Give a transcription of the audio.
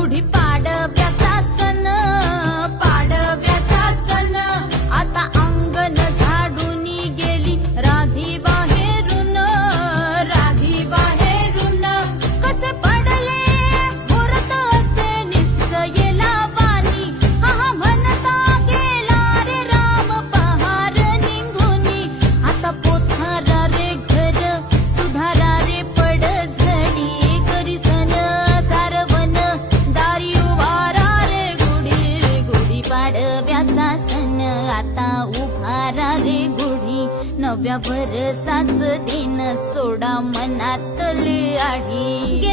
गुढी पाडव्याचा सण, पाडव्याचा सण. आता अंगण झाडून गेली राधी बाहेरून, राधी बाहेरून. कसे पडले मुहूर्त असे निश्चयेला वाणी, हा हा म्हणता गेला रे राम पहार निघूनी. आता पोथारा रे घर सुधारा रे पडझडी, करी सण सारवण दारी उभारा रे गुढी, गुढी पाडव्याचा सण आता उभारा रे गुढी. नव्या वर्षाच दिन सोडा मनातली आढी.